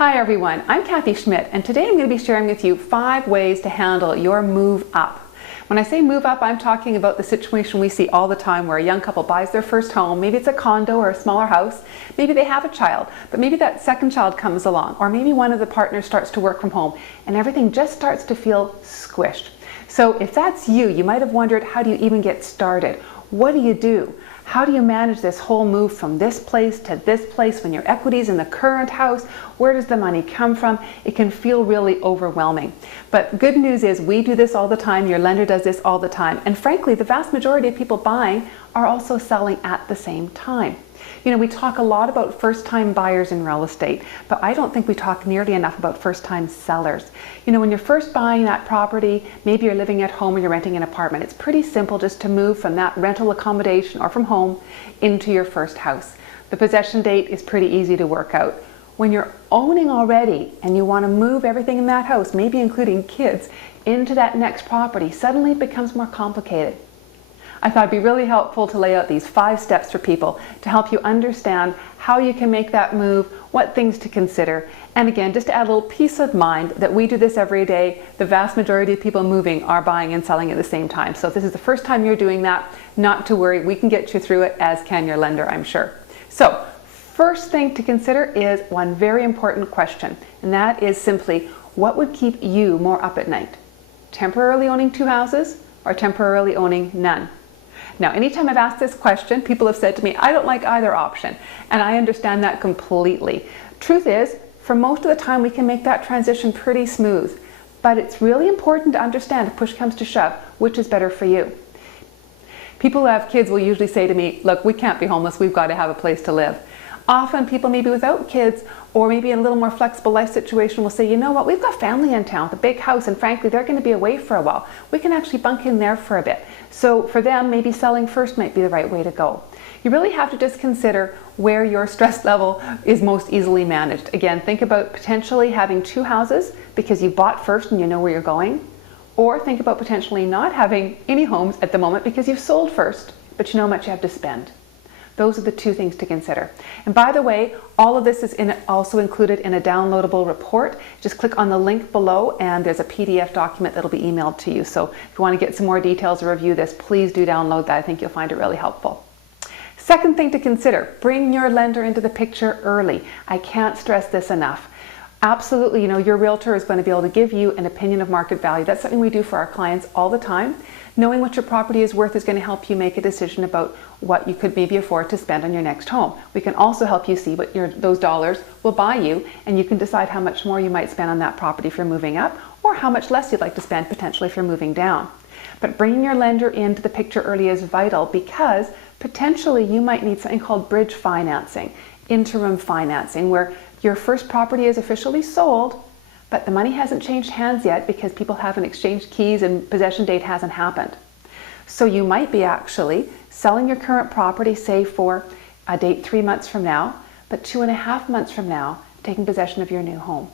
Hi everyone, I'm Kathy Schmidt, and today I'm going to be sharing with you 5 ways to handle your move up. When I say move up, I'm talking about the situation we see all the time where a young couple buys their first home. Maybe it's a condo or a smaller house. Maybe they have a child, but maybe that second child comes along, or maybe one of the partners starts to work from home and everything just starts to feel squished. So if that's you, you might have wondered, how do you even get started? What do you do? How do you manage this whole move from this place to this place when your equity's in the current house? Where does the money come from? It can feel really overwhelming. But good news is we do this all the time. Your lender does this all the time. And frankly, the vast majority of people buying are also selling at the same time. You know, we talk a lot about first-time buyers in real estate, but I don't think we talk nearly enough about first-time sellers. You know, when you're first buying that property, maybe you're living at home or you're renting an apartment, it's pretty simple just to move from that rental accommodation or from home into your first house. The possession date is pretty easy to work out. When you're owning already and you want to move everything in that house, maybe including kids, into that next property, suddenly it becomes more complicated. I thought it'd be really helpful to lay out these 5 steps for people to help you understand how you can make that move, what things to consider, and again, just to add a little peace of mind that we do this every day. The vast majority of people moving are buying and selling at the same time. So if this is the first time you're doing that, not to worry, we can get you through it, as can your lender, I'm sure. So first thing to consider is one very important question, and that is simply, what would keep you more up at night? Temporarily owning 2 houses or temporarily owning none? Now, anytime I've asked this question, people have said to me, I don't like either option. And I understand that completely. Truth is, for most of the time, we can make that transition pretty smooth. But it's really important to understand, if push comes to shove, which is better for you. People who have kids will usually say to me, look, we can't be homeless, we've got to have a place to live. Often people maybe without kids or maybe in a little more flexible life situation will say, you know what, we've got family in town with a big house and frankly they're going to be away for a while. We can actually bunk in there for a bit. So for them, maybe selling first might be the right way to go. You really have to just consider where your stress level is most easily managed. Again, think about potentially having 2 houses because you bought first and you know where you're going. Or think about potentially not having any homes at the moment because you've sold first, but you know how much you have to spend. Those are the 2 things to consider. And by the way, all of this is also included in a downloadable report. Just click on the link below and there's a PDF document that'll be emailed to you. So if you want to get some more details or review this, please do download that. I think you'll find it really helpful. Second thing to consider, bring your lender into the picture early. I can't stress this enough. Absolutely, you know, your realtor is going to be able to give you an opinion of market value. That's something we do for our clients all the time. Knowing what your property is worth is going to help you make a decision about what you could maybe afford to spend on your next home. We can also help you see what those dollars will buy you, and you can decide how much more you might spend on that property if you're moving up, or how much less you'd like to spend potentially if you're moving down. But bringing your lender into the picture early is vital because potentially you might need something called bridge financing, interim financing, where your first property is officially sold, but the money hasn't changed hands yet because people haven't exchanged keys and possession date hasn't happened. So you might be actually selling your current property, say for a date 3 months from now, but 2.5 months from now, taking possession of your new home.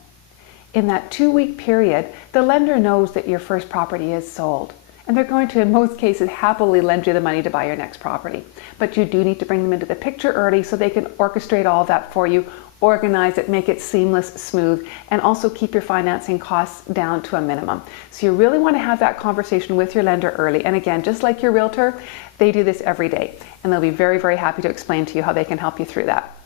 In that 2-week period, the lender knows that your first property is sold. And they're going to, in most cases, happily lend you the money to buy your next property. But you do need to bring them into the picture early so they can orchestrate all of that for you, organize it, make it seamless, smooth, and also keep your financing costs down to a minimum. So you really want to have that conversation with your lender early. And again, just like your realtor, they do this every day. And they'll be very, very happy to explain to you how they can help you through that.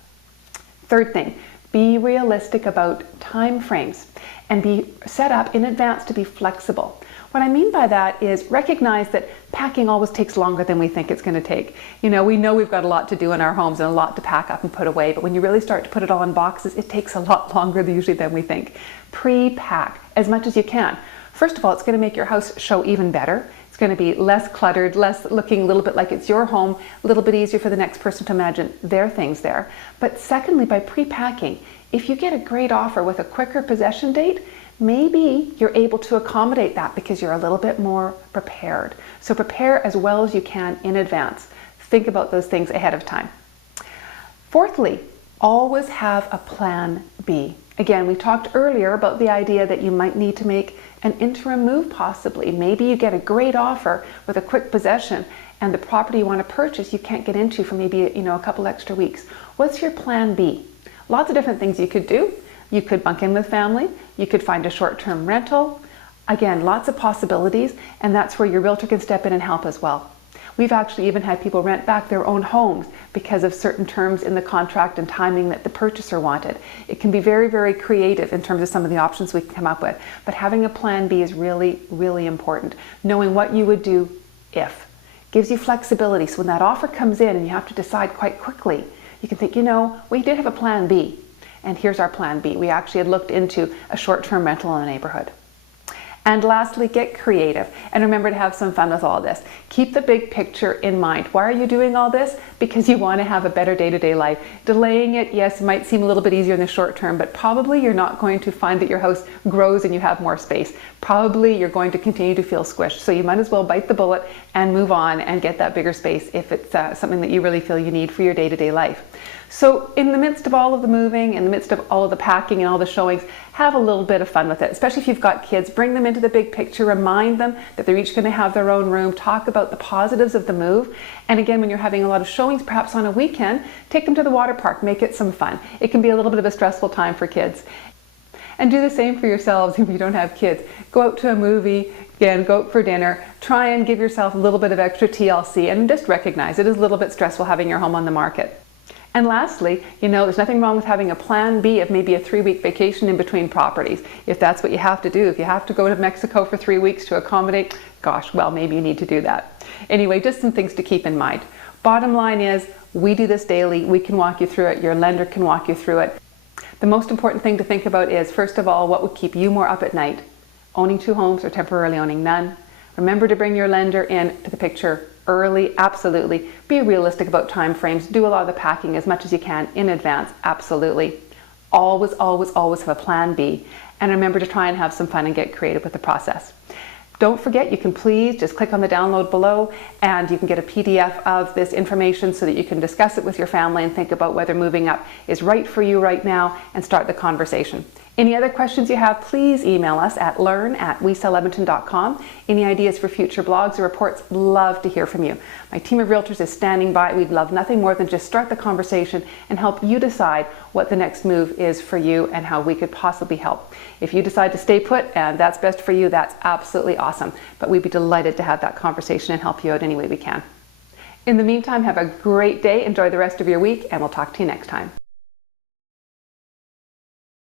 Third thing, be realistic about time frames and be set up in advance to be flexible. What I mean by that is recognize that packing always takes longer than we think it's going to take. You know we've got a lot to do in our homes and a lot to pack up and put away, but when you really start to put it all in boxes, it takes a lot longer usually than we think. Pre-pack as much as you can. First of all, it's going to make your house show even better. It's going to be less cluttered, less looking a little bit like it's your home, a little bit easier for the next person to imagine their things there. But secondly, by pre-packing, if you get a great offer with a quicker possession date, maybe you're able to accommodate that because you're a little bit more prepared. So prepare as well as you can in advance. Think about those things ahead of time. Fourthly, always have a plan B. Again, we talked earlier about the idea that you might need to make an interim move possibly. Maybe you get a great offer with a quick possession and the property you want to purchase you can't get into for maybe a couple extra weeks. What's your plan B? Lots of different things you could do. You could bunk in with family. You could find a short-term rental. Again, lots of possibilities, and that's where your realtor can step in and help as well. We've actually even had people rent back their own homes because of certain terms in the contract and timing that the purchaser wanted. It can be very, very creative in terms of some of the options we can come up with. But having a plan B is really, really important. Knowing what you would do if. Gives you flexibility. So when that offer comes in and you have to decide quite quickly, you can think, you know, we did have a plan B. And here's our plan B. We actually had looked into a short-term rental in the neighborhood. And lastly, get creative and remember to have some fun with all this. Keep the big picture in mind. Why are you doing all this? Because you want to have a better day-to-day life. Delaying it, yes, might seem a little bit easier in the short term, but probably you're not going to find that your house grows and you have more space. Probably you're going to continue to feel squished. So you might as well bite the bullet and move on and get that bigger space if it's something that you really feel you need for your day-to-day life. So in the midst of all of the moving, in the midst of all of the packing and all the showings, have a little bit of fun with it, especially if you've got kids. Bring them into the big picture, remind them that they're each going to have their own room, talk about the positives of the move. And again, when you're having a lot of showings, perhaps on a weekend, take them to the water park, make it some fun. It can be a little bit of a stressful time for kids. And do the same for yourselves if you don't have kids. Go out to a movie, again, go out for dinner, try and give yourself a little bit of extra TLC and just recognize it is a little bit stressful having your home on the market. And lastly, you know, there's nothing wrong with having a plan B of maybe a 3-week vacation in between properties. If that's what you have to do, if you have to go to Mexico for 3 weeks to accommodate, gosh, well, maybe you need to do that. Anyway, just some things to keep in mind. Bottom line is, we do this daily. We can walk you through it. Your lender can walk you through it. The most important thing to think about is, first of all, what would keep you more up at night? Owning 2 homes or temporarily owning none? Remember to bring your lender in to the picture early, absolutely. Be realistic about time frames. Do a lot of the packing as much as you can in advance, absolutely. Always, always, always have a plan B. And remember to try and have some fun and get creative with the process. Don't forget, you can please just click on the download below and you can get a PDF of this information so that you can discuss it with your family and think about whether moving up is right for you right now and start the conversation. Any other questions you have, please email us at learn@wesellEdmonton.com. Any ideas for future blogs or reports, love to hear from you. My team of realtors is standing by. We'd love nothing more than just start the conversation and help you decide what the next move is for you and how we could possibly help. If you decide to stay put and that's best for you, that's absolutely awesome. But we'd be delighted to have that conversation and help you out any way we can. In the meantime, have a great day, enjoy the rest of your week, and we'll talk to you next time.